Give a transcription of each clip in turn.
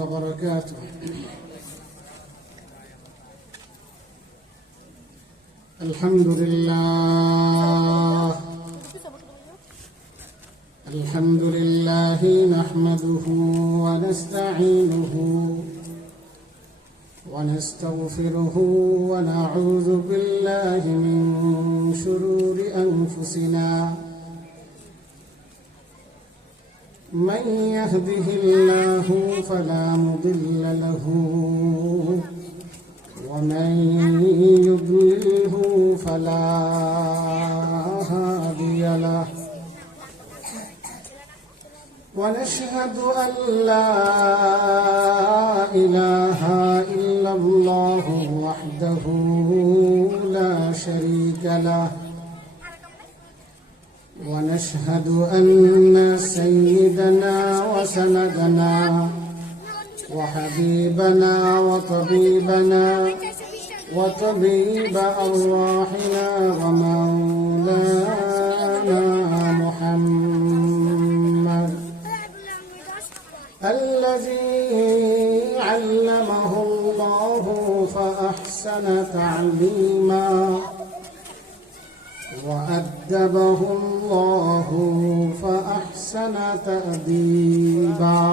وبركاته. الحمد لله نحمده ونستعينه ونستغفره ونعوذ بالله من شرور أنفسنا من يهده الله فلا مضل له ومن يضلله فلا هادي له ونشهد أن لا إله إلا الله وحده لا شريك له ونشهد أن سيدنا وسندنا وحبيبنا وطبيب أرواحنا ومولانا محمد الذي علمه الله فأحسن تعليما وأدبه الله فأحسن تأديبا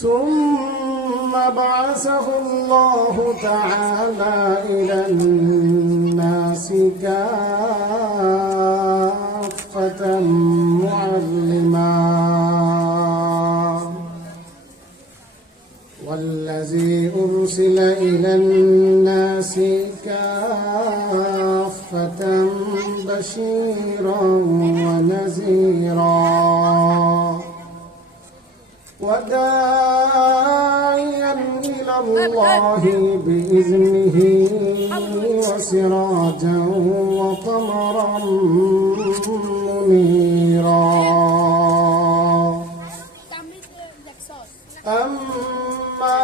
ثم بعثه الله تعالى إلى الناس كافة معلما والذي أرسل إلى الناس كافة بشيرا ونذيرا وداعيا إلى الله بإذنه وسراجا وقمرا منيرا أما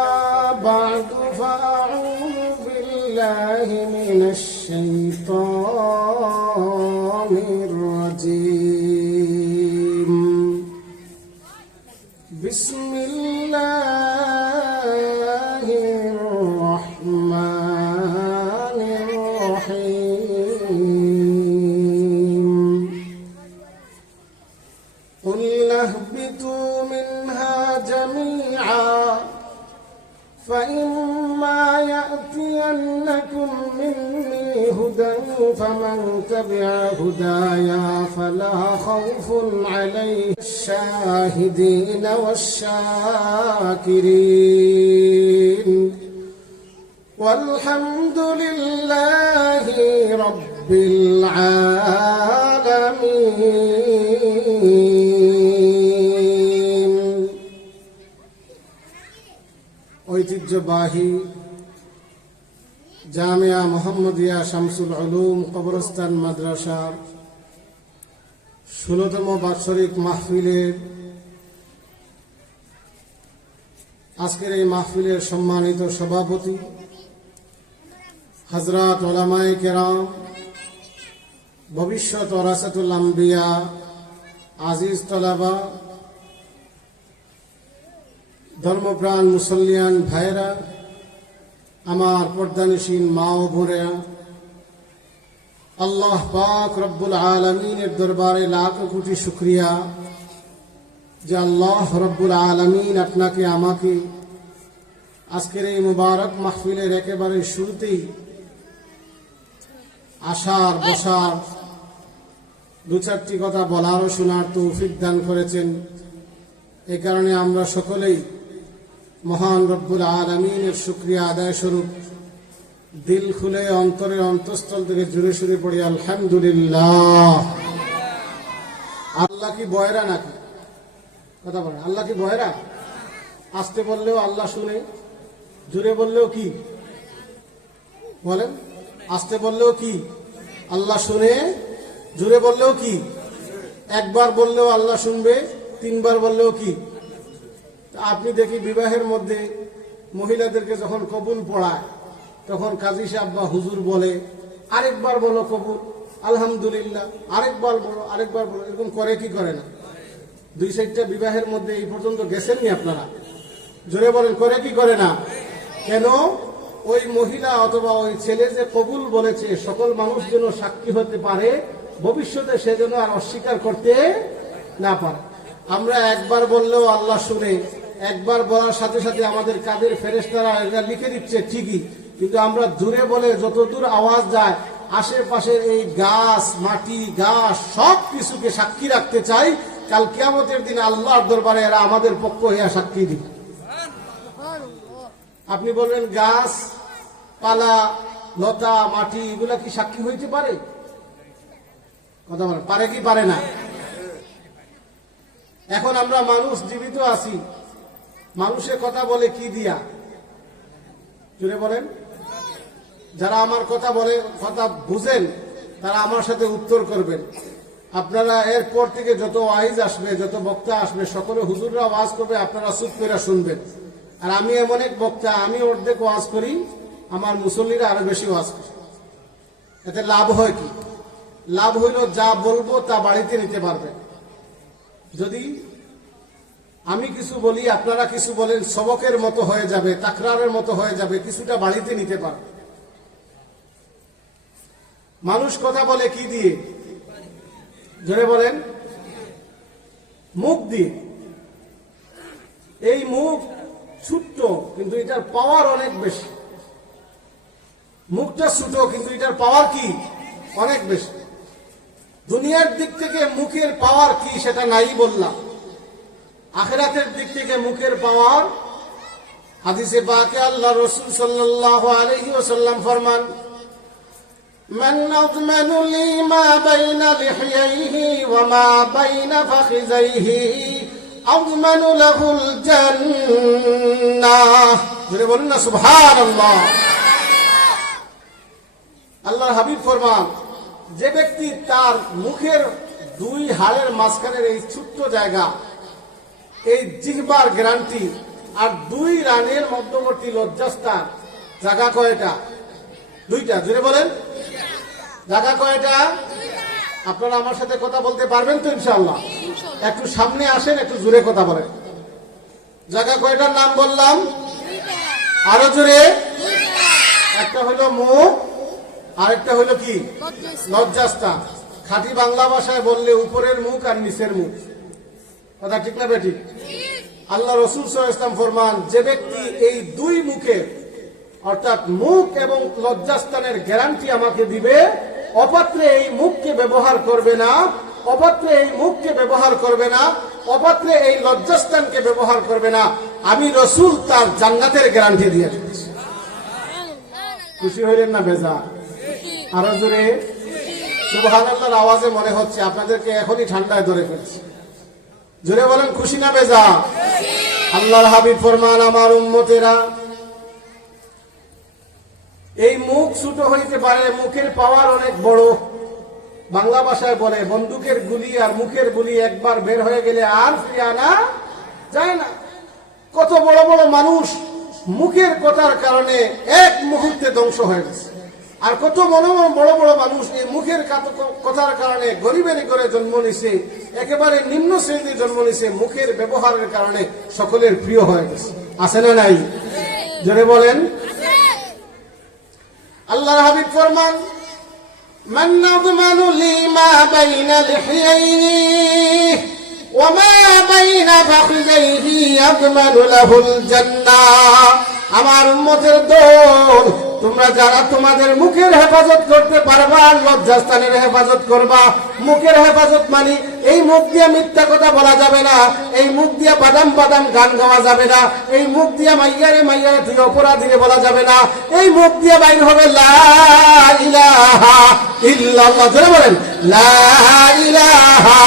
بعد فأعوذ بالله من الشيطان الرجيم بسم الله الرحمن الرحيم قل اهبطوا منها جميعا فإما يأتينكم مني هدى فمن تبع هدايا فلا خوف عليهم الشاهدين والشاكرين والحمد لله رب العالمين ঐতিহ্যবাহী জামিয়া মুহাম্মদিয়া শামসুল উলুম কবরস্তান মাদ্রাসার ১৬তম বাৎসরিক মাহফিলের আজকের এই মাহফিলের সম্মানিত সভাপতি হযরত উলামায়ে কেরাম, ভবিষ্যৎ ওয়ারাসাতুল আম্বিয়া, আজিজ তলাবা, ধর্মপ্রাণ মুসল্লিয়ান ভাইরা, আমার পর্দানিসীন মা ও বোনেরা, আল্লাহ পাক রব্বুল আলামিনের দরবারে লাখ কোটি শুকরিয়া যে আল্লাহ রব্বুল আলামিন আপনাকে আমাকে আজকের এই মুবারক মাহফিলের একেবারে শুরুতেই আসার বসার দু চারটি কথা বলার ও শোনার তৌফিক দান করেছেন। এই কারণে আমরা সকলেই মহান রব্বুল আলামিনের শুকরিয়া আদায় স্বরূপ দিল খুলে অন্তরের অন্তঃস্থল থেকে জুড়ে সুরে পড়ি আলহামদুলিল্লাহ। আল্লাহ কি বয়রা নাকি? কথা বলেন, আল্লাহ কি বয়রা? আস্তে বললেও আল্লাহ শুনে, জুড়ে বললেও কি বলেন? আস্তে বললেও কি আল্লাহ শুনে, জুড়ে বললেও কি? একবার বললেও আল্লাহ শুনবে, তিনবার বললেও কি? আপনি দেখি বিবাহের মধ্যে মহিলাদেরকে যখন কবুল পড়ায় তখন কাজী সাহেব বা হুজুর বলে আরেকবার বলো কবুল, আলহামদুলিল্লাহ, আরেকবার বলো, এরকম করে কি করে না? 2-4টা বিবাহের মধ্যে এই পর্যন্ত গেছেননি আপনারা? জোরে বলেন, করে কি করে না? কেন? ওই মহিলা অথবা ওই ছেলে যে কবুল বলেছে, সকল মানুষ যেন সাক্ষী হতে পারে, ভবিষ্যতে সে যেন আর অস্বীকার করতে না পারে। আমরা একবার বললেও আল্লাহ শুনে, একবার বলার সাথে সাথে আমাদের কাদের ফেরেশতারা এটা লিখে দিচ্ছে ঠিকই, কিন্তু আমরা দূরে বলে যতদূর আওয়াজ যায় আশেপাশের এই গাছ, মাটি, ঘাস সব কিছুকে সাক্ষী রাখতে চাই। কাল কিয়ামতের দিন আল্লাহর দরবারে এরা আমাদের পক্ষ হইয়া সাক্ষী দিবে। আপনি বলবেন গাছ পালা, লতা, মাটি এগুলা কি সাক্ষী হইতে পারে? কথা বলেন, পারে কি পারে না? এখন আমরা মানুষ জীবিত আছি, মানুষের কথা বলে কি দিয়া? জুড়ে বলেন। যারা আমার কথা বলে, কথা বুঝেন, তারা আমার সাথে উত্তর করবেন। আপনারা এরপর থেকে যত ওয়াইজ আসবে, যত বক্তা আসবে, সকলে হুজুররা ওয়াজ করবে, আপনারা চুপ করে শুনবেন। আর আমি এমন এক বক্তা, আমি অর্ধেক ওয়াজ করি, আমার মুসল্লিরা আরো বেশি ওয়াজ করে। এতে লাভ হয় কি? লাভ হইল যা বলবো তা বাড়িতে নিতে পারবে। যদি আমি কিছু বলি, আপনারা কিছু বলেন, সবকের মতো হয়ে যাবে, তাকরারের মতো হয়ে যাবে, কিছুটা বাড়িতে নিতে পারবে। মানুষ কথা বলে কি দিয়ে? জোরে বলেন। মুখ দিয়ে। এই মুখ ছোট্ট, কিন্তু এটার পাওয়ার অনেক বেশি। মুখটা ছোট, কিন্তু এটার পাওয়ার কি? অনেক বেশি। দুনিয়ার দিক থেকে মুখের পাওয়ার কি সেটা নাই বললাম, আখিরাতের দিক থেকে মুখের পাওয়ার, হাদিসে পাকে আল্লাহ রাসূল সাল্লাল্লাহু আলাইহি ওয়াসাল্লাম ফরমান, মান আযমানু লিমা বাইনা লিহইহি ওয়া মা বাইনা ফাখিযাইহি আযমানু লাহুল জান্নাহ। জোরে বলুন না সুবহানাল্লাহ। আল্লাহর হাবিব ফরমান, যে ব্যক্তি তার মুখের 2 হাড়ের মাঝখানের এই ছোট্ট জায়গা, এই জিহ্বার গ্যারান্টি, আর 2 রানের মধ্যবর্তী লজ্জাস্থান, জায়গা কয়টা? 2টা। জোরে বলেন, জায়গা কয়টা? আপনারা আমার সাথে কথা বলতে পারবেন তো ইনশাআল্লাহ? একটু সামনে আসেন, একটু জোরে কথা বলেন। জায়গা কয়টার নাম বললাম? আরো জোরে। একটা হলো মুখ, আরেকটা হলো কি? লজ্জাস্থান। খাঁটি বাংলা ভাষায় বললে উপরের মুখ আর নিচের মুখ। কথা ঠিক না বেঠিক? আল্লাহ রাসূল সাল্লাল্লাহু আলাইহি ওয়াসাল্লাম ফরমান, যে ব্যক্তি এই 2 মুখের অর্থাৎ মুখ এবং লজ্জাস্থানের গ্যারান্টি আমাকে দিবে, অপাত্রে এই মুখকে ব্যবহার করবে না, অপাত্রে এই মুখকে ব্যবহার করবে না, অপাত্রে এই লজ্জাস্থানকে ব্যবহার করবে না, আমি রাসূল তার জান্নাতের গ্যারান্টি দিয়ে দিচ্ছি। খুশি হইলেন না বেজা? আরো জোরে সুবহানাল্লাহর আওয়াজে মনে হচ্ছে আপনাদেরকে এখনই ঠান্ডায় ধরে ফেলছে। জোরে বলেন, খুশি না বেজা? আল্লাহর হাবিব ফরমান, আমার উম্মতেরা, এই মুখ ছোট হইতে পারে, মুখের পাওয়ার অনেক বড়। বাংলা ভাষায় বলে, বন্দুকের গুলি আর মুখের গুলি একবার বের হয়ে গেলে আর ফিরে আনা যায় না। কত বড় বড় মানুষ মুখের কথার কারণে এক মুহূর্তে ধ্বংস হয়ে গেছে, আর কত বড় বড় মানুষ এই মুখের কথার কারণে গরিবের ঘরে জন্ম নিছে, একেবারে নিম্ন শ্রেণীতে জন্ম নিছে, মুখের ব্যবহারের কারণে সকলের প্রিয় হয়ে গেছে। আছে না নাই? জোরে বলেন। আল্লাহর হাবিব ফরমান, মান আযমানু লিমা বাইনা লিহইহি ওয়া মা বাইনা ফাখিযাইহি আযমানু লাহুল জান্নাহ। আমার উম্মতের দল, তোমরা যারা তোমাদের মুখের হেফাজত করতে পারবা, লজ্জাস্থানের হেফাজত করবা। মুখের হেফাজত মানে এই মুখ দিয়ে মিথ্যা কথা বলা যাবে না, এই মুখ দিয়ে বাদাম বাদাম গান গাওয়া যাবে না, এই মুখ দিয়ে মাইয়ারে মাইয়ারে তুই অপরাধীরে বলা যাবে না, এই মুখ দিয়ে বাইর হবে লা ইলাহা ইল্লাল্লাহ। জোরে বলেন, লা ইলাহা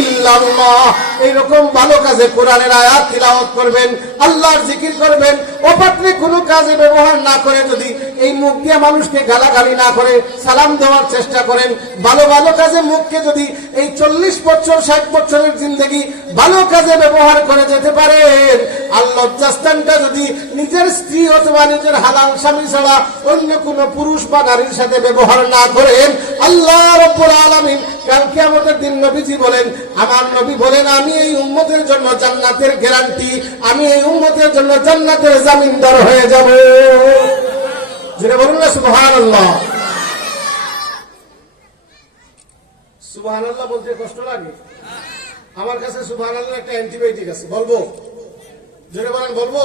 ইল্লাল্লাহ। এইরকম ভালো কাজে কোরআনের আয়াত তিলাওয়াত করবেন, আল্লাহর জিকির করবেন। অপাত্রে কোনো কাজে ব্যবহার না করে যদি এই মুখ দিয়ে মানুষকে গালাগালি না করে সালাম দেওয়ার চেষ্টা করেন, ভালো ভালো কাজে মুখকে যদি এই 40 বছর 60 বছরের জিন্দেগি ভালো কাজে ব্যবহার করে যেতে পারেন, আর লজ্জাস্থানটা যদি নিজের স্ত্রী অথবা নিজের হালাল স্বামী ছাড়া অন্য কোন পুরুষ বা নারীর সাথে ব্যবহার না করেন, আল্লাহ রাব্বুল আলামিন কাল কিয়ামতের দিন নবীজি বলেন, আমার নবী বলেন, আমি এই উম্মতের জন্য জান্নাতের গ্যারান্টি, আমি এই উম্মতের জন্য জান্নাতের জামিনদার হয়ে যাব। যেটা বলুন না সুবহানাল্লাহ। সুবহানাল্লাহ বলতে কষ্ট লাগে? আমার কাছে সুবহানাল্লাহ একটা অ্যান্টিবায়োটিক আছে, বলবো? জোরে বলেন, বলবো?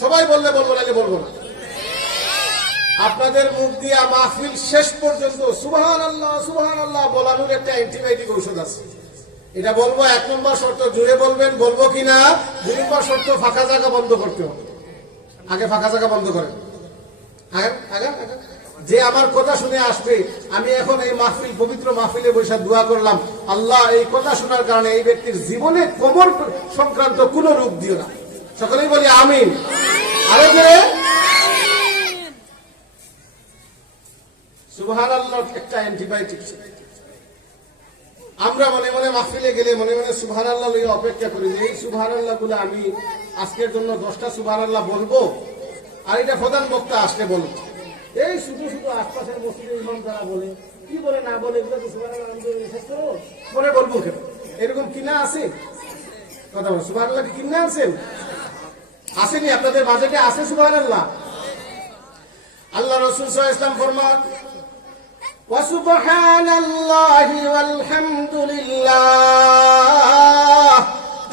সবাই বললে বলবো, নাহলে বলবো না। আপনাদের মুখ দিয়ে মাহফিল শেষ পর্যন্ত সুবহানাল্লাহ সুবহানাল্লাহ বলানোর একটা অ্যান্টিবায়োটিক ঔষধ আছে। এটা বলবো, 1 নম্বর শর্ত জুড়ে বলবেন, বলবো কিনা। 2 নম্বর শর্ত ফাঁকা জায়গা বন্ধ করতে হবে। আগে ফাঁকা জায়গা বন্ধ করেন। যে আমার কথা শুনে আসবে, আমি এখন এই মাহফিল, পবিত্র মাহফিলে বসে দোয়া করলাম, আল্লাহ এই কথা শোনার কারণে এই ব্যক্তির জীবনে কোমর সংক্রান্ত কোন রোগ দিও না। সকলেই বলি আমিন। আরো জোরে সুবহানাল্লাহ একটা অ্যান্টিবায়োটিক। আমরা মনে মনে মাহফিলে গেলে মনে মনে সুবহানাল্লাহ লইয়া অপেক্ষা করি যে এই সুবহানাল্লাহ গুলো আমি আজকের জন্য 10টা সুবহানাল্লাহ বলবো, আর এটা প্রধান বক্তা আসলে বলবো। এই শুধু শুধু আশপাশের মসজিদের ইমাম যারা বলে, কি বলে না বলে, এগুলো সুবহানাল্লাহ পরে বলবো কেন? এরকম কিনা আছে? কথা বল, সুবহানাল্লাহ কি কিনা আছেন? আসেনি? আপনাদের বাজেটে আছে সুবহানাল্লাহ? আল্লাহ রাসূল সাল্লাল্লাহু আলাইহি ওয়াসাল্লাম ফরমান, ওয়া সুবহানাল্লাহি ওয়াল হামদুলিল্লাহ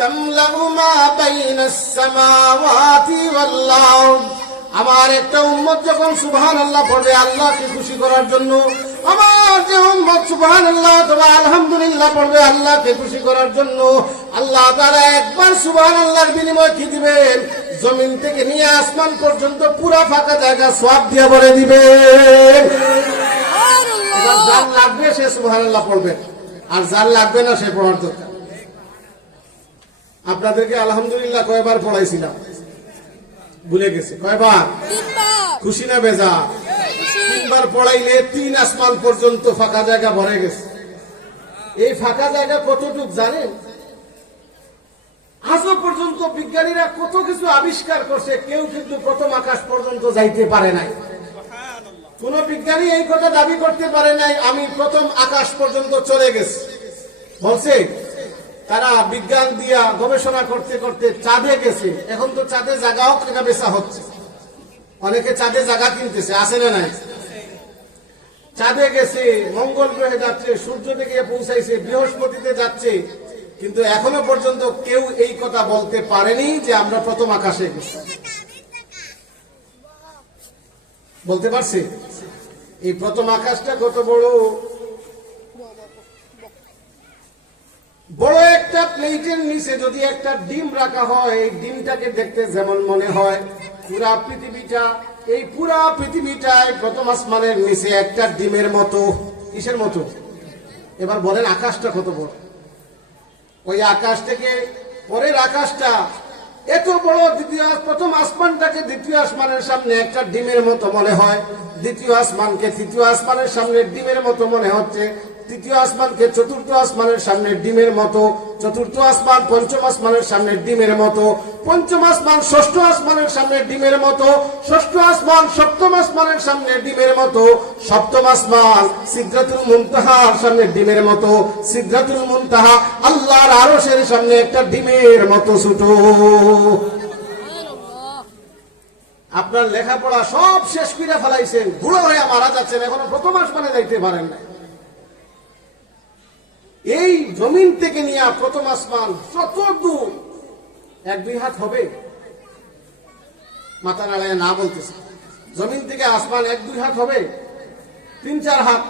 তামলাউ মা বাইনাস সামাওয়াতি ওয়াল আরদ। আমার একটা উম্মত যখন সুবহানাল্লাহ পড়বে আল্লাহকে খুশি করার জন্য, আমার যে উম্মত সুবহানাল্লাহ অথবা আলহামদুলিল্লাহ পড়বে আল্লাহকে খুশি করার জন্য, আল্লাহ তাআলা একবার সুবহানাল্লাহর বিনিময়ে কি দিবেন? জমিন থেকে নিয়ে আসমান পর্যন্ত পুরো ফাঁকা জায়গা সওয়াব দিয়ে ভরে দিবেন। যার লাগবে সে সুবহানাল্লাহ পড়বে, আর যার লাগবে না সে পড়ার দরকার। আপনাদেরকে আলহামদুলিল্লাহ কয়বার পড়াইছিলাম ভুলে গেছে? কয়বার? খুশি না বেজা? 3বার পড়াইলে 3 আসমান পর্যন্ত ফাঁকা জায়গা ভরে গেছে। এই ফাঁকা জায়গা কতটুক জানেন? আজও পর্যন্ত বিজ্ঞানীরা কত কিছু আবিষ্কার করছে, কেউ কিন্তু প্রথম আকাশ পর্যন্ত যাইতে পারে নাই। কোন বিজ্ঞানী এই কথা দাবি করতে পারে নাই আমি প্রথম আকাশ পর্যন্ত চলে গেছি। বলছে তারা বিজ্ঞান দিয়া গবেষণা করতে করতে চাঁদে গেছে। এখন তো চাঁদে জায়গাও কেনা বেচা হচ্ছে, অনেকে চাঁদে জায়গা কিনতেছে, আছে না নাই? চাঁদে গেছে, মঙ্গল গ্রহে যাচ্ছে, সূর্য থেকে পৌঁছাইছে, বৃহস্পতিতে যাচ্ছে, কিন্তু এখনো পর্যন্ত কেউ এই কথা বলতে পারেনি যে আমরা প্রথম আকাশে গেছি। বলতে পারছে? এই প্রথম আকাশটা কত বড়? বড় একটা প্লেটের নিচে যদি একটা ডিম রাখা হয়, এই ডিমটাকে দেখতে যেমন মনে হয় পুরা পৃথিবীটা, এই পুরা পৃথিবীটায় প্রথম আসমানের নিচে একটা ডিমের মতো। কিসের মতো? এবার বলেন আকাশটা কত বড়? ওই আকাশ থেকে পরের আকাশটা এত বড়, প্রথম আসমানটাকে দ্বিতীয় আসমানের সামনে একটা ডিমের মতো মনে হয়, দ্বিতীয় আসমানকে তৃতীয় আসমানের সামনে ডিমের মতো মনে হচ্ছে, তৃতীয় আসমানকে চতুর্থ আসমানের সামনে ডিমের মতো, চতুর্থ আসমান পঞ্চম আসমানের সামনে ডিমের মতো, পঞ্চম আসমান ষষ্ঠ আসমানের সামনে ডিমের মতো, ষষ্ঠ আসমান সপ্তম আসমানের সামনে ডিমের মতো, সপ্তম আসমান সিদরাতুল মুনতাহার সামনে ডিমের মতো, সিদরাতুল মুনতাহা আল্লাহর আরশের সামনে একটা ডিমের মতো ছোট। আপনার লেখাপড়া সব শেষ করে ফেলাইছেন, বুড়ো হয়ে মারা যাচ্ছেন, এখনো প্রথম আসমানে যাইতে পারেন না। এই জমিন থেকে নিয়ে প্রথম আসমান কত দূর? 1-2 হাত হবে? মাথা নাড়ায় না বলতেছে। জমিন থেকে আসমান 1-2 হাত হবে? 3-4 হাত।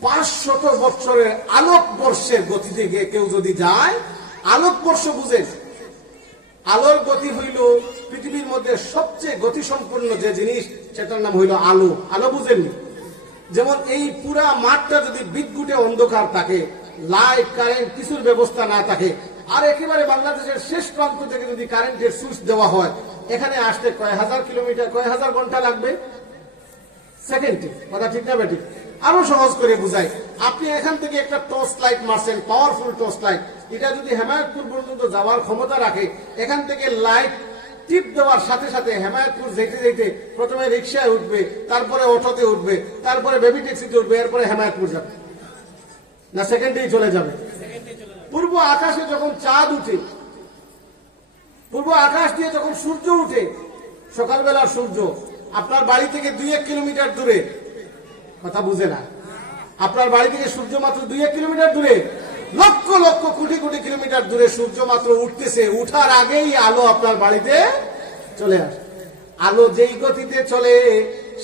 500 বছরের আলোকবর্ষের গতিতে গিয়ে কেউ যদি যায়, আলোকবর্ষ বুঝে, আলোর গতি হইল পৃথিবীর মধ্যে সবচেয়ে গতিসম্পন্ন যে জিনিস, সেটার নাম হইল আলো। আলো বুঝেননি? যেমন এই পুরা মাঠটা যদি বিদ্যুটে অন্ধকার থাকে, লাইট কারেন্ট কিছুর ব্যবস্থা না থাকে, আর একেবারে বাংলাদেশের শেষ প্রান্ত থেকে যদি কারেন্টের সুইচ দেওয়া হয়, এখানে আসতে কয় হাজার কিলোমিটার, কয় হাজার ঘন্টা লাগবে? সেকেন্ডে। কথা ঠিক না বেঠিক? আরো সহজ করে বুঝাই, আপনি এখান থেকে একটা টর্চ লাইট মারছেন, পাওয়ারফুল টর্চ লাইট, এটা যদি হেমায়তপুর পর্যন্ত যাওয়ার ক্ষমতা রাখে, এখান থেকে লাইট টিপ দেওয়ার সাথে সাথে হেমায়তপুর যেতে যেতে প্রথমে রিক্সায় উঠবে, তারপরে অটোতে উঠবে, তারপরে বেবি ট্যাক্সিতে উঠবে, এরপরে হেমায়তপুর যাবে না সেকেন্ডেই চলে যাবে। পূর্ব আকাশে যখন চাঁদ উঠে, পূর্ব আকাশ দিয়ে যখন সূর্য উঠে, সকালবেলার সূর্য আপনার বাড়ি থেকে 2-1 কিলোমিটার দূরে, কথা বুঝে না, আপনার বাড়ি থেকে সূর্য মাত্র 2-1 কিলোমিটার দূরে, লক্ষ লক্ষ কোটি কোটি কিলোমিটার দূরে সূর্য মাত্র উঠতেছে, উঠার আগেই আলো আপনার বাড়িতে চলে আসে। আলো যেই গতিতে চলে,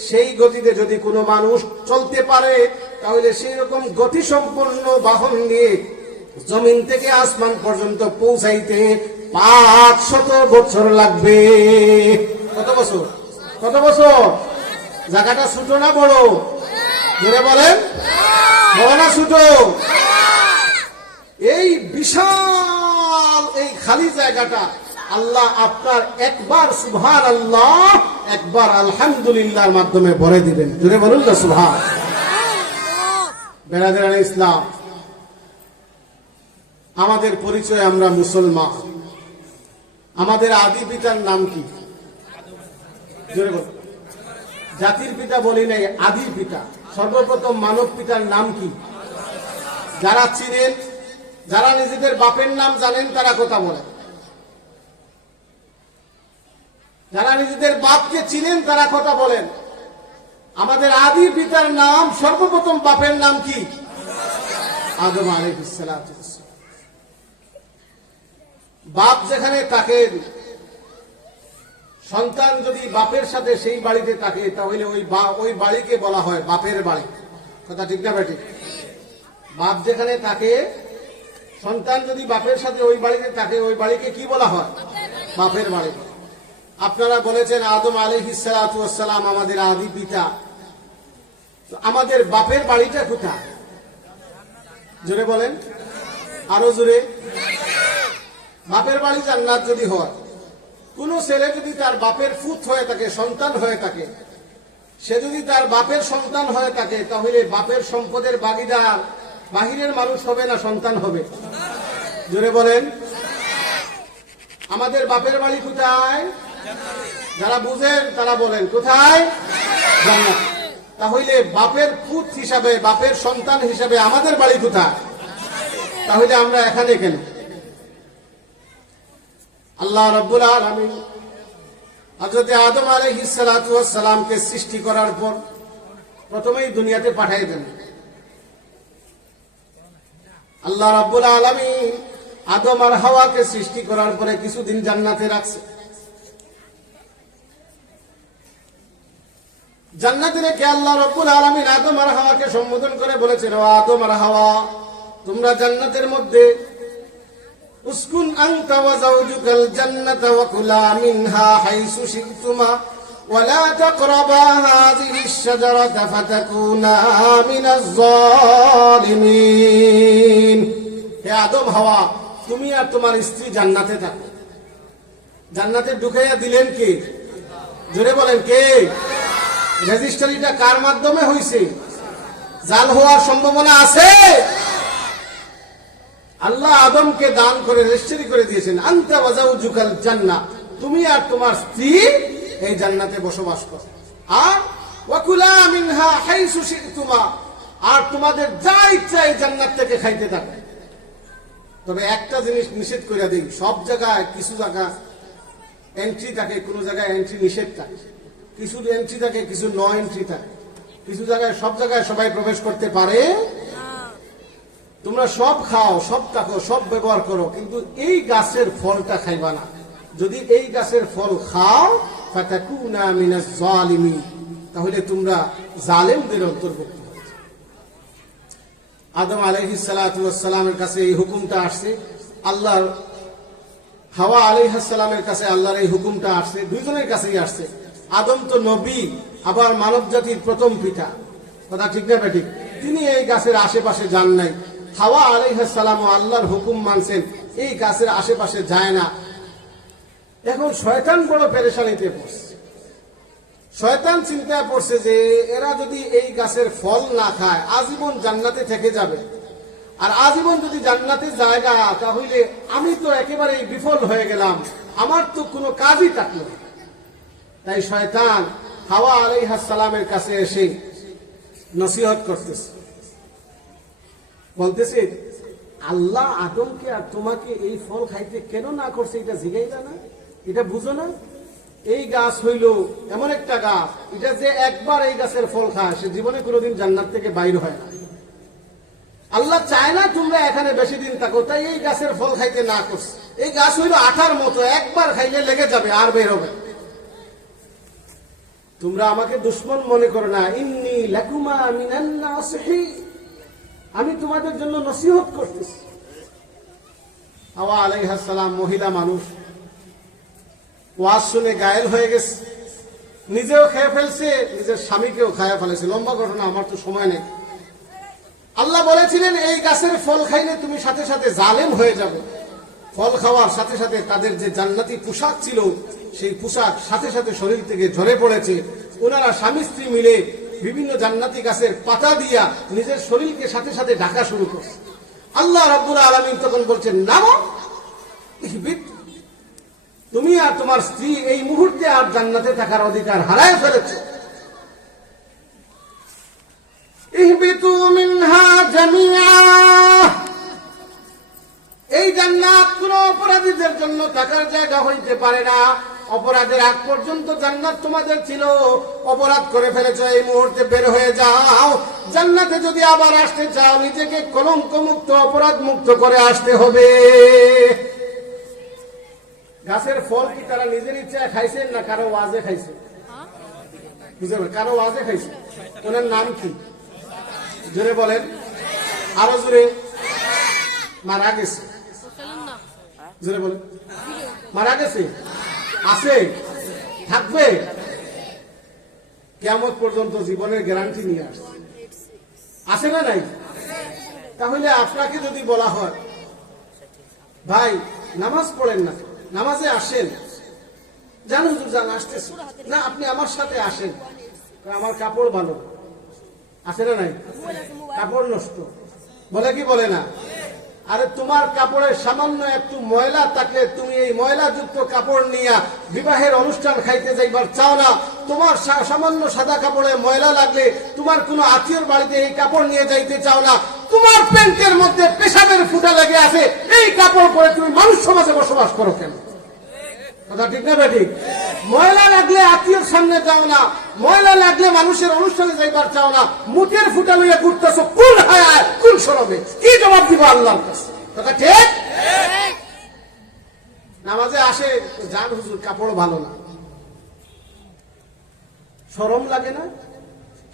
সেই গতিতে যদি কোনো মানুষ চলতে পারে, তাহলে সেই রকম গতি সম্পন্ন বাহন নিয়ে জমিন থেকে আসমান পর্যন্ত পৌঁছাইতে 500 বছর লাগবে। কত বছর? কত বছর? জায়গাটা ছোট না বড়? জোরে বলেন, বড় না ছোট? এই বিশাল এই খালি জায়গাটা আল্লাহ আপনার একবার সুবহানাল্লাহ, একবার আলহামদুলিল্লাহর মাধ্যমে ভরে দিবেন। জোরে বলুন না সুবহান। বেরাদারানে ইসলাম, আমাদের পরিচয় আমরা মুসলমান। আমাদের আদি পিতার নাম কি? জোরে বলুন। জাতির পিতা বলি নাই, আদি পিতা, সর্বপ্রথম মানব পিতার নাম কি? যারা চিনেন, যারা নিজেদের বাপের নাম জানেন তারা কথা বলেন। যারা নিজেদের বাপকে চিনেন তারা কথা বলেন। আমাদের আদি পিতার নাম, সর্বপ্রথম বাপের নাম কি? আদম আলাইহিস সালাতু ওয়াস সালাম। বাপ যেখানে থাকেন, সন্তান যদি বাপের সাথে সেই বাড়িতে থাকে, তাহলে ওই বাড়িকে বলা হয় বাপের বাড়ি। কথা ঠিক না বেঠিক? বাপ যেখানে থাকে, সন্তান যদি বাপের সাথে ওই বাড়িতে থাকে, ওই বাড়িকে কি বলা হয়? বাপের বাড়ি। আপনারা বলেছেন আদম আলাইহিস সালাতু ওয়াস সালাম আমাদের আদি পিতা, আমাদের বাপের বাড়িটা কোথায়? জোরে বলেন, আরো জোরে। বাপের বাড়ি জান্নাত যদি হয়, কোন ছেলে যদি তার বাপের ফুত হয়ে থাকে, সন্তান হয়ে থাকে, সে যদি তার বাপের সন্তান হয়ে থাকে, তাহলে বাপের সম্পদের ভাগীদার বাহিরের মানুষ হবে না সন্তান হবে? জোরে বলেন। আমাদের বাপের বাড়ি কোথায়? যারা বুঝেন তারা বলেন কোথায়? জান্নাত। তাহলে বাপের পুত হিসাবে, বাপের সন্তান হিসাবে আমাদের বাড়ি কোথায়? তাহলে আমরা এখানে কেন? আল্লাহ রাব্বুল আলামিন হযরত আদম আলাইহিস সালাতু ওয়াস সালামকে সৃষ্টি করার পর প্রথমেই দুনিয়াতে পাঠিয়ে দেন। আল্লাহ রাব্বুল আলামিন আদম আর হাওয়াকে সৃষ্টি করার পরে কিছুদিন জান্নাতে রাখছে। জান্নাতে রেখে আল্লাহ রাব্বুল আলামিন আদম আর হাওয়াকে সম্বোধন করে বলেছেন, ও আদম আর হাওয়া, তোমরা জান্নাতের মধ্যে উসকুন আনতা ওয়া যাওজুকাল জান্নাতা ওয়া কুলা মিনহা হাইসু শি'তুমা ওয়া লা তাকরাবা হাযিহিশ শাজারাতা ফাতাকুনা মিনাজ যালিমিন। হে আদম হাওয়া, তুমি আর তোমার স্ত্রী জান্নাতে থাকো। জান্নাতে ঢুকাইয়া দিলেন কে? জোরে বলেন কে? রেজিস্ট্রিটা কার মাধ্যমে হইছে? জাল হওয়ার সম্ভাবনা আছে? আল্লাহ আদমকে দান করে রেজিস্ট্রি করে দিয়েছেন, আনতা ওয়া যাওজুকাল জান্নাহ, তুমি আর তোমার স্ত্রী এই জান্নাতে বসবাস করো। আর ওয়া কুলা মিনহা হাইসু শি'তুমা, আর তোমাদের যা ইচ্ছা এই জান্নাত থেকে খাইতে থাকো। তবে একটা জিনিস নিষেধ করে দিই, সব জায়গায় কিছু জায়গা এন্ট্রি থাকে, কোনো জায়গায় এন্ট্রি নিষেধ থাকে, কিছু এন্ট্রি থাকে, কিছু নো এন্ট্রি থাকে, কিছু জায়গায়, সব জায়গায় সবাই প্রবেশ করতে পারে। তোমরা সব খাও, সব থাকো, সব ব্যবহার করো, কিন্তু এই গাছের ফলটা খাইবা না। যদি এই গাছের ফল খাও, ফাতাকুনা মিনাজ জালিমিন, তাহলে তোমরা জালেমদের অন্তর্ভুক্ত হবে। আদম আলাইহিস সালাতু ওয়াস সালামের কাছে এই হুকুমটা আসছে, আল্লাহ হাওয়া আলাইহিস সালামের কাছে আল্লাহর এই হুকুমটা আসছে, দুইজনের কাছেই আসছে। আদম তো নবী, আবার মানব জাতির প্রথম পিতা, কথা ঠিক না বেঠিক? তিনি এই গাছের আশেপাশে যান নাই। হাওয়া আলাইহিস সালাম আল্লাহর হুকুম মানছেন, এই গাছের আশেপাশে যায় না। এখন শয়তান বড় পেরেশানিতে পড়ছে। শয়তান চিন্তা করছে যে এরা যদি এই গাছের ফল না খায় আজীবন জান্নাতে থেকে যাবে, আর আজীবন যদি জান্নাতে জায়গা, তাহলে আমি তো একেবারেই বিফল হয়ে গেলাম, আমার তো কোনো কাজই থাকলো না। তাই শয়তান হাওয়া আলাইহিস সালামের কাছে এসে নসিহত করতেছে, বলতেছে আল্লাহ আদমকে আর তোমাকে এই ফল খাইতে কেন না করছে এটা জিগাইলা না? এটা বুঝো না? এই গাছ হইল এমন একটা গাছ, এটা যে একবার এই গাছের ফল খায় সে জীবনে কোনোদিন জান্নাত থেকে বাইর হয় না। আল্লাহ চায় না তোমরা এখানে বেশি দিন থাকো, তাই এই গাছের ফল খাইতে না করছে। এই গাছ হইল আঠার মতো, একবার খাইলে লেগে যাবে আর বের হবে। তোমরা আমাকে দুশমন মনে করো না, ইন্নী লাকুমা মিনান নাসিহিন, আমি তোমাদের জন্য নসিহত করতেছি। হাওয়া আলাইহিস সালাম মহিলা মানুষ, ওয়াজ শুনে গায়েল হয়ে গেছে, নিজেও খেয়ে ফেলছে, নিজের স্বামীকেও খায়া ফেলেছে। লম্বা ঘটনা, আমার তো সময় নেই। আল্লাহ বলেছিলেন এই গাছের ফল খাইলে তুমি সাথে সাথে জালেম হয়ে যাবে। ফল খাওয়ার সাথে সাথে তাদের যে জান্নাতি পোশাক ছিল সেই পোশাক সাথে সাথে শরীর থেকে ঝরে পড়েছে। ওনারা স্বামী স্ত্রী মিলে বিভিন্ন জান্নাতি গাছের পাতা দিয়া নিজের শরীরকে সাথে সাথে ঢাকা শুরু করছে। আল্লাহ রাব্বুল আলামিন তখন বলছেন নামো, তুমি আর তোমার স্ত্রী এই মুহূর্তে আর জান্নাতে থাকার অধিকার হারায় ফেলেছ। ইহবিতু মিনহা জামিআ, এই জান্নাত কোন অপরাধীদের জন্য থাকার জায়গা হইতে পারে না। অপরাধের আগ পর্যন্ত জান্নাত তোমাদের ছিল, অপরাধ করে ফেলেছ, এই মুহূর্তে বের হয়ে যাও। জান্নাতে যদি আবার আসতে চাও নিজেকে কলঙ্ক মুক্ত, অপরাধ মুক্ত করে আসতে হবে। গাছের ফল কি তারা নিজের ইচ্ছায় খাইছেন না কারো ওয়াজে খাইছে? বুঝলেন? কারো ওয়াজে খাইছে। ওনার নাম কি জোরে বলেন, আরো জোরে। মারা গেছে, জোরে বলেন। মারা গেছে, আছে, থাকবে কিয়ামত পর্যন্ত, জীবনের গ্যারান্টি নিয়ে আসছে, আছে না নাই? তাহলে আপনাকে যদি বলা হয় ভাই নামাজ পড়েন না, নামাজে আসেন, জানো হুজুর জান আসতেছে না, আপনি আমার সাথে আসেন, আমার কাপড় ভালো, আছে না নাই? কাপড় নষ্ট, বলে কি বলে না? আরে তোমার কাপড়ের সামান্য একটু ময়লা থাকলে তুমি এই ময়লা যুক্ত কাপড় নিয়ে বিবাহের অনুষ্ঠান খাইতে যাইবার চাও না। তোমার সামান্য সাদা কাপড়ে ময়লা লাগলে তোমার কোনো আত্মীয়র বাড়িতে এই কাপড় নিয়ে যাইতে চাও না। তোমার প্যান্টের মধ্যে পেশাবের ফুটা লেগে আছে, এই কাপড় পরে তুমি মানুষ সমাজে বসবাস করো কেন? কথা ঠিক না বেঠিক? ময়লা লাগলে আত্মীয়র সামনে যাও না, ময়লা লাগলে মানুষের অনুষ্ঠানে যাইবার চাও না, মুখের ফুটা লইয়া ঘুরতেছো, কোন হায়াত কোন শরমে? কি জবাব দিব আল্লাহর কাছে? কথা ঠিক? নামাজে আসে, জান হুজুর কাপড় ভালো না, শরম লাগে না,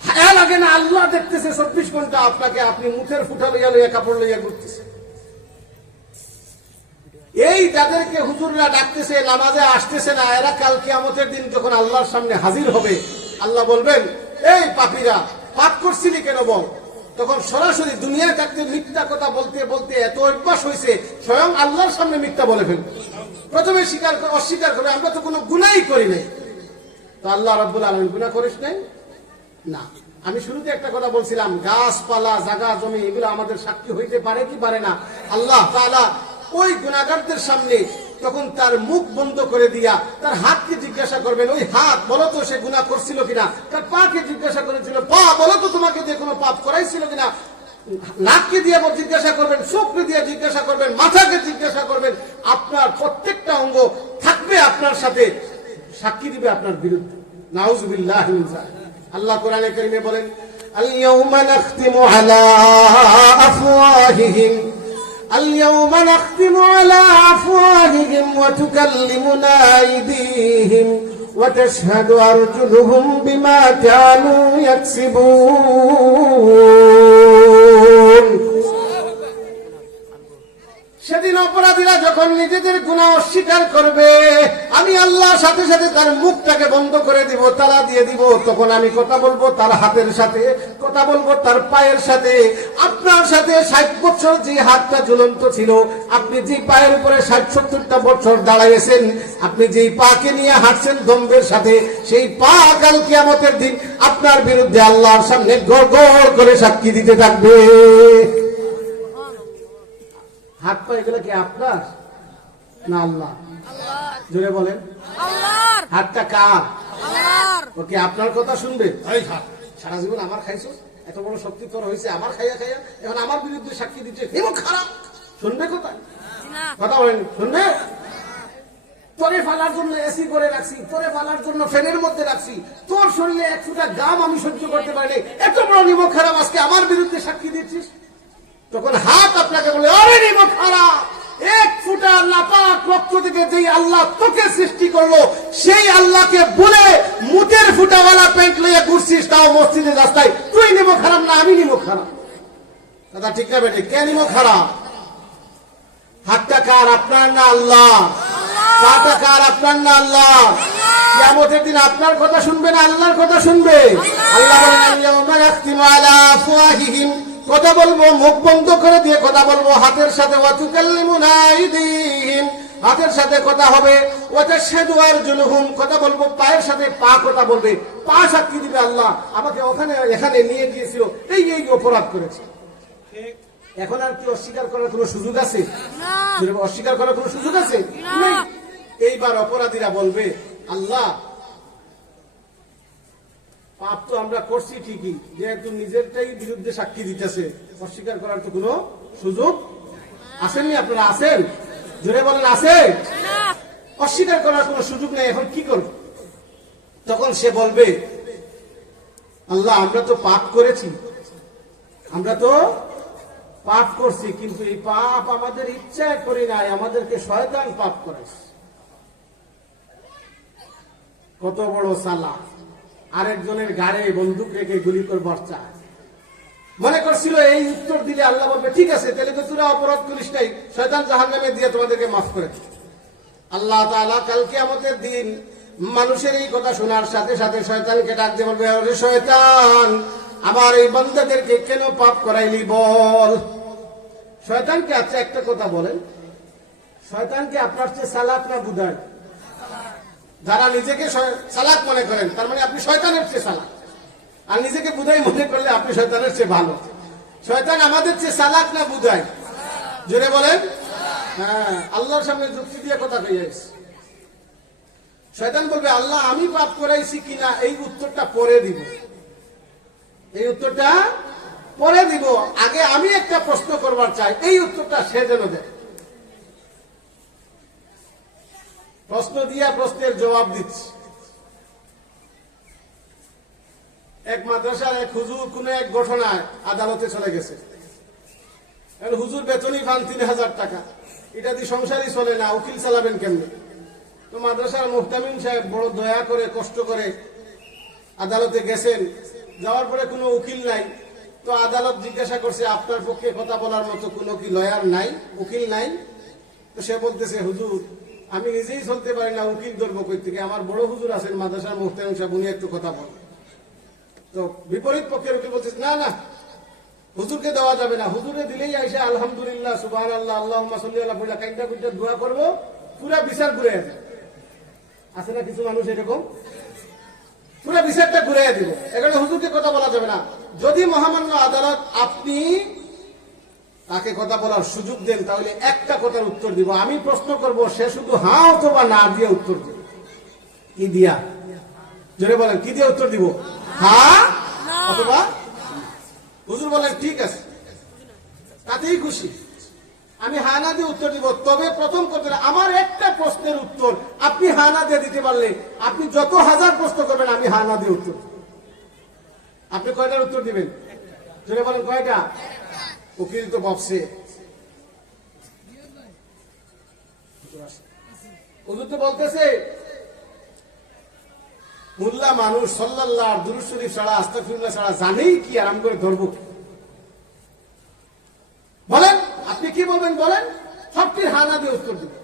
হায়া লাগে না? আল্লাহ দেখতেছে 24 ঘন্টা আপনাকে, আপনি মুখের ফুটা লইয়া লইয়া কাপড় লইয়া ঘুরতেছে। এই যাদেরকে হুজুররা ডাকতেছে, নামাজে আসতেছে না, এরা কাল কিয়ামতের দিন যখন আল্লাহর সামনে হাজির হবে, আল্লাহ বলবেন এই পাপীরা পাপ করছিলি কেন বল। তখন সরাসরি দুনিয়ায় থাকতে মিথ্যা কথা বলতে বলতে এত অভ্যাস হয়েছে, স্বয়ং আল্লাহর সামনে মিথ্যা বলে ফেলবে। প্রথমে অস্বীকার করে আমরা তো কোনো গুনাহই করি নাই। তো আল্লাহ রাব্বুল আলামিন গুনাহ করিস নাই না। আমি শুরুতে একটা কথা বলছিলাম, গাছপালা, জায়গা জমি এগুলো আমাদের সাক্ষী হইতে পারে কি পারে না? আল্লাহ তাআলা ওই গুনাহগারদের সামনে তখন তার মুখ বন্ধ করে দিয়া তার হাতকে জিজ্ঞাসা করবেন, ওই হাত বলো তো সে গুনাহ করছিল কিনা। তার পাকে জিজ্ঞাসা করেছিল, পা বলো তো তোমাকে যে কোনো পাপ করাইছিল কিনা। নাককে দিয়ে জিজ্ঞাসা করবেন, চোখকে দিয়ে জিজ্ঞাসা করবেন, মাথাকে জিজ্ঞাসা করবেন। আপনার প্রত্যেকটা অঙ্গ থাকবে আপনার সাথে, সাক্ষী দিবে আপনার বিরুদ্ধে। নাউযুবিল্লাহি মিন যালিক। আল্লাহ কোরআনে কারীমে বলেন, আল-ইয়াউমা নাখতিমু আলা আফওয়াহিহিম اليوم نختم على أفواههم وتكلمنا أيديهم وتشهد أرجلهم بما كانوا يكسبون। সেদিন অপরাধীরা যখন নিজেদের গুনাহ অস্বীকার করবে, আমি আল্লাহর সাথে সাথে তার মুখটাকে বন্ধ করে দিব, তালা দিয়ে দিব। তখন আমি কথা বলবো তার হাতের সাথে, কথা বলবো তার পায়ের সাথে। আপনার সাথে 60 বছর যে হাতটা ঝুলন্ত ছিল, আপনি যে পায়ের উপরে 60-70টা বছর দাঁড়াইয়েছেন, আপনি যেই পাকে নিয়ে হাঁটছেন দম্বের সাথে, সেই পা কাল কিয়ামতের দিন আপনার বিরুদ্ধে আল্লাহর সামনে গড় গড় করে সাক্ষী দিতে থাকবে। হাত পা এগুলো কি আপনার না আল্লাহ? জোরে বলেন। হাতটা কার? ওকে আপনার কথা শুনবে? সারা জীবন আমার খাইছো, এত বড় শক্তি তোর হয়েছে, আমার খাইয়া খাইয়া এখন আমার বিরুদ্ধে সাক্ষী দিচ্ছে, এমন খারাপ। শুনবে কোথায়? কথা বলেন, শুনবে? তোরে ফালার জন্য এসি করে রাখছি, তোরে ফালার জন্য ফ্যানের মধ্যে রাখছি, তোর শরীরে 1 ফুটা গাম আমি সহ্য করতে পারিনি, এত বড় নিমক খারাপ, আজকে আমার বিরুদ্ধে সাক্ষী দিচ্ছিস। তখন হাত আপনাকে বলে, আরে নিমক খারাপ, 1 ফুটা নাপাক রক্ত থেকে যেই আল্লাহ তোকে সৃষ্টি করলো, সেই আল্লাহকে বলে মুতের ফুটাওয়ালা প্যান্ট লইয়া ঘুরছিস, তাও মসজিদের রাস্তায়। তুই নিমক খারাপ না আমি নিমক খারাপ? কথা ঠিক না বেটে? কে নিমক খারাপ? হাতটা কার? আপনার না আল্লাহ? পাটা কার? আপনার না আল্লাহ? কিয়ামতের দিন আপনার কথা শুনবে না আল্লাহর কথা শুনবে? আল্লাহ বলেন, আল-ইয়াওমা ইয়াখতিমু আলা আফওয়াহিহিম, কথা বলবো মুখ বন্ধ করে দিয়ে কথা বলবো হাতের সাথে, ওয়া তুকাল্লিমুনা আইদিহিম, হাতের সাথে কথা হবে, ওয়া তাশহাদু আরজুলুহুম, কথা বলবো পায়ের সাথে, পা কথা বলবে, পা সাক্ষী দিবে আল্লাহ আমাকে ওখানে এখানে নিয়ে গিয়েছিল, এই এই অপরাধ করেছে। এখন আর কি অস্বীকার করার কোনো সুযোগ আছে? অস্বীকার করার কোনো সুযোগ আছে? এইবার অপরাধীরা বলবে, আল্লাহ পাপ তো আমরা করছি ঠিকই, যেহেতু নিজেরটাই বিরুদ্ধে সাক্ষী দিতেছে, অস্বীকার করার তো কোনো সুযোগ আসেননি। আপনারা আছেন? জোরে বলেন, আছে? অস্বীকার করার কোনো সুযোগ নেই, এখন কি করব? তখন সে বলবে, আল্লাহ আমরা তো পাপ করেছি, আমরা তো পাপ করছি, কিন্তু এই পাপ আমাদের ইচ্ছায় করি নাই, আমাদেরকে শয়তান পাপ করেছে। কত বড় সালা! আরেকজনের গাড়ে বন্দুক রেখে গুলি করবার চায়। মনে করছিল এই উত্তর দিলে আল্লাহ বলবে, ঠিক আছে তাহলে তো তোরা অপরাধ করিস নাই, শয়তান জাহান্নামে দিয়ে তোমাদেরকে মাফ করে। আল্লাহ তাআলা কাল কিয়ামতের দিন মানুষের এই কথা শোনার সাথে সাথে শয়তানকে ডাক দিয়ে বলবে, ওরে শয়তান, আমার এই বান্দাদেরকে কেন পাপ করাইলি বল। শয়তানকে, আচ্ছা একটা কথা বলেন, শয়তানকে আপনার চেয়ে চালাক না বুধায়? যারা নিজেকে চালাক মনে করেন তার মানে আপনি শয়তানের চেয়ে চালাক, আর নিজেকে বুধাই মনে করলে আপনি শয়তানের চেয়ে ভালো। শয়তান আমাদের চেয়ে চালাক না বুধাই? জোরে বলেন। হ্যাঁ, আল্লাহর সামনে যুক্তি দিয়ে কথা কইয়াছে। শয়তান বলবে, আল্লাহ আমি পাপ করাইছি কিনা এই উত্তরটা পরে দিব, এই উত্তরটা পরে দিব, আগে আমি একটা প্রশ্ন করবার চাই, এই উত্তরটা সে যেন দেয়। প্রশ্ন দিয়া প্রশ্নের জবাব দিচ্ছে। এক মাদ্রাসার এক হুজুর কোন এক ঘটনায় আদালতে চলে গেছে। হুজুর বেতনই পান 3000 টাকা, এটা দিয়ে সংসারই চলে না, উকিল চালাবেন কেমনে? তো মাদ্রাসার মুহতামিম সাহেব বড় দয়া করে কষ্ট করে আদালতে গেছেন। যাওয়ার পরে কোনো উকিল নাই, তো আদালত জিজ্ঞাসা করছে, আপনার পক্ষে কথা বলার মতো কোনো কি লয়ার নাই, উকিল নাই? তো সে বলতেছে, হুজুর আমি নিজেই চলতে পারি না, উকিল ধরবো কই থেকে? আমার বড় হুজুর আছেন মাদ্রাসার মুহতামিম সাহেব, উনি একটু কথা বলেন। তো বিপরীত পক্ষের উকিল বলছে, না না হুজুরকে দেওয়া যাবে না, হুজুরে দিলেই আইসা আলহামদুলিল্লাহ সুবহানাল্লাহ আল্লাহুম্মা সাল্লি আলা বলে কাইন্দা কুইন্দা দোয়া করবো, পুরা বিচার ঘুরে যাবে। আছে না কিছু মানুষ এরকম, পুরা বিচারটা ঘুরে দিব, এখানে হুজুরকে কথা বলা যাবে না। যদি মহামান্য আদালত আপনি তাকে কথা বলার সুযোগ দেন, তাহলে একটা কথার উত্তর দিব, আমি প্রশ্ন করব, সে শুধু হ্যাঁ অথবা না দিয়ে উত্তর দিব। কি দিয়া? জোরে বলেন, কি দিয়ে উত্তর দিব? হ্যাঁ অথবা। হুজুর বলেন ঠিক আছে, তাতেই খুশি, আমি হ্যাঁ না দিয়ে উত্তর দিব। তবে প্রথম কথা, আমার একটা প্রশ্নের উত্তর আপনি হ্যাঁ না দিয়ে দিতে পারলে, আপনি যত 1000 প্রশ্ন করবেন আমি হ্যাঁ না দিয়ে উত্তর। আপনি কয়টার উত্তর দিবেন? জোরে বলেন, কয়টা? উকিল তো ভাবছে, হুজুর তো বলতেছে, মোল্লা মানুষ সাল্লাল্লাহু দুরূদ শরীফ ছাড়া আস্তাগফিরুল্লাহ ছাড়া জানেই কি, আরাম করে ধরবো। বলেন আপনি কি বলবেন বলেন? সবটির হানা দিয়ে উত্তর দিবে।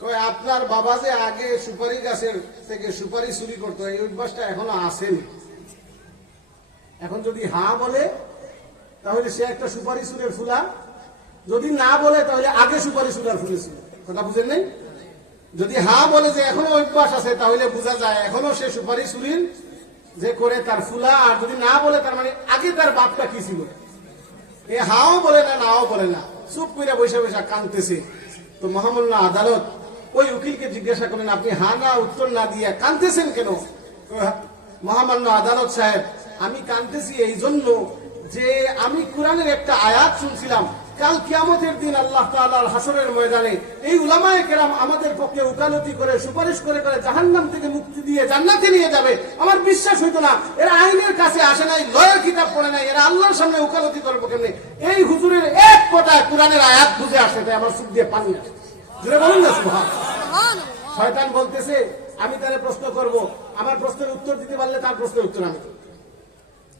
কয় আপনার বাবা যে আগে সুপারি গাছের থেকে সুপারি চুরি করতো, এই অভ্যাসটা এখনো আসেনি। এখন যদি হ্যাঁ বলে তাহলে সে একটা সুপারি চুরের ফুলা, যদি না বলে তাহলে আগে সুপারি চুরার ফুলে ছিল। কথা বুঝেন নাই? যদি হ্যাঁ বলে যে এখনো অভ্যাস আছে তাহলে বোঝা যায় এখনো সে সুপারি চুরির যে করে তার ফুলা। আর যদি না বলে তার মানে আগে তার বাপটা কি ছিল। এ হাও বলে না, নাও বলে না, চুপ করে বসে বসে কাঁদতেছে। তো মহামান্য আদালত ওই উকিলকে জিজ্ঞাসা করেন, আপনি হা না উত্তর না দিয়ে কাঁদতেছেন কেন? মহামান্য আদালত সাহেব, আমি কাঁদতেছি এই জন্য যে আমি কোরআনের একটা আয়াত শুনছিলাম, কাল কিয়ামতের দিন আল্লাহ তাআলার হাসরের ময়দানে এই উলামায়ে কেরাম আমাদের পক্ষে উকালতি করে সুপারিশ করে করে জাহান্নাম থেকে মুক্তি দিয়ে জান্নাতে নিয়ে যাবে। আমার বিশ্বাস হইতো না, এরা আইনের কাছে আসে নাই, লয়ের কিতাব পড়ে নাই, এরা আল্লাহর সামনে উকালতি করবো কেমনে? এই হুজুরের এক কথায় কোরআনের আয়াত বুঝে আসে, তাই আমার চোখ দিয়ে পানি আসে। জুড়ে বলুন না সুবহান। শয়তান বলতেছে আমি তারে প্রশ্ন করব, আমার প্রশ্নের উত্তর দিতে পারলে তার প্রশ্নের উত্তর আমি দেব।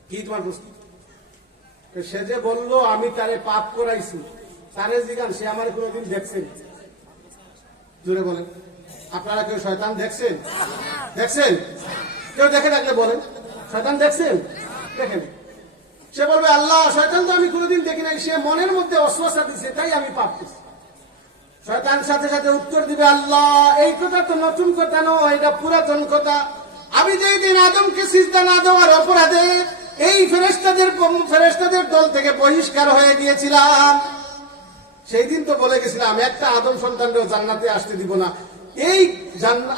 কি তোমার প্রশ্ন? সে যে বললো আমি তারে পাপ করাইছি, তারে জিগান সে আমার কোনোদিন দেখছেন? জুড়ে বলেন, আপনারা কেউ শয়তান দেখছেন? দেখছেন? কেউ দেখে থাকলে বলেন, শয়তান দেখছেন? দেখেন। সে বলবে আল্লাহ শয়তান তো আমি কোনোদিন দেখি নাই, সে মনের মধ্যে অশ্বাসা দিছে তাই আমি পাপ করছি। শয়তান সাথে সাথে উত্তর দিবে আল্লাহ এই কথা তো নতুন কথা নয়, এটা পুরাতন কথা। আমি যেই দিন আদমকে সিজদা না দেওয়ার অপরাধে এই ফেরেশতাদের দল থেকে বহিষ্কার হয়ে গিয়েছিলাম, সেই দিন তো বলে গেছিলাম একটা আদম সন্তানকেও জান্নাতে আসতে দিব না। এই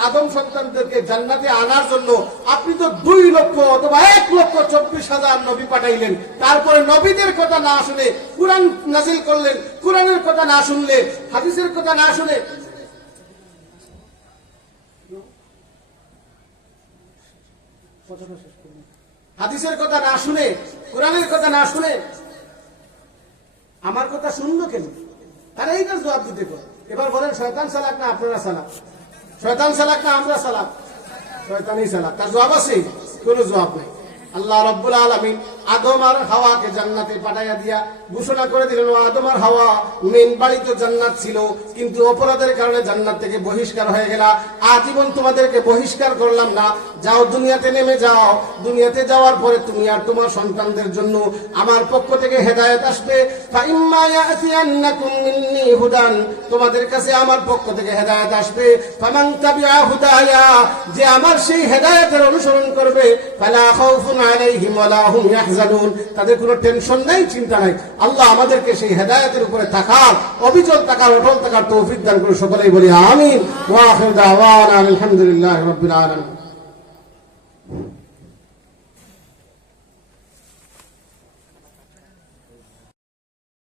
আদম সন্তানদেরকে জান্নাতে আনার জন্য আপনি তো 2 লক্ষ অথবা 1,24,000 নবী পাঠাইলেন, তারপরে নবীদের কথা না শুনে কুরআন নাযিল করলেন, কুরআনের কথা না শুনলে, হাদিসের কথা না শুনে, হাদিসের কথা না শুনে, কোরআনের কথা না শুনে আমার কথা শুনলো কেন? তারা এইটার জবাব দিতে পারে। এবার বলেন শয়তান চালাক না আপনারা চালাক? শয়তান চালাক না আমরা চালাক? শয়তানই চালাক। তার জবাব আছে? কোনো জবাব নাই। আল্লাহ রাব্বুল আলামিন আদম আর হাওয়াকে জান্নাতে পাঠাইয়া দিয়া ঘোষণা করে দিলেন, আদম আর হাওয়া মেন বাড়ি তো জান্নাত ছিল, কিন্তু অপরাধের কারণে জান্নাত থেকে বহিষ্কার হয়ে গেলা। আজীবন তোমাদেরকে বহিষ্কার করলাম না, যাও দুনিয়াতে নেমে যাও। দুনিয়াতে যাওয়ার পরে তুমি আর তোমার সন্তানদের জন্য আমার পক্ষ থেকে হেদায়েত আসবে। ফাইম্মা ইয়াতিয়ান্নাকুম মিন্নি হুদান, তোমাদের কাছে আমার পক্ষ থেকে হেদায়েত আসবে। ফামান তাবিআ হুদায়া, যে আমার সেই হেদায়েতের অনুসরণ করবে, ফালা খাউফুন আলাইহিম ওয়ালা হুম ইয়াহজানুন, তাদের কোনো টেনশন নাই, চিন্তা নাই। আল্লাহ আমাদেরকে সেই হেদায়েতের উপরে থাকার, অবিচল থাকার, অটল থাকার তৌফিক দান করে। সকলেই বলি আমিন। ওয়া আখিরু দাওয়ানা আলহামদুলিল্লাহি রাব্বিল আলামিন।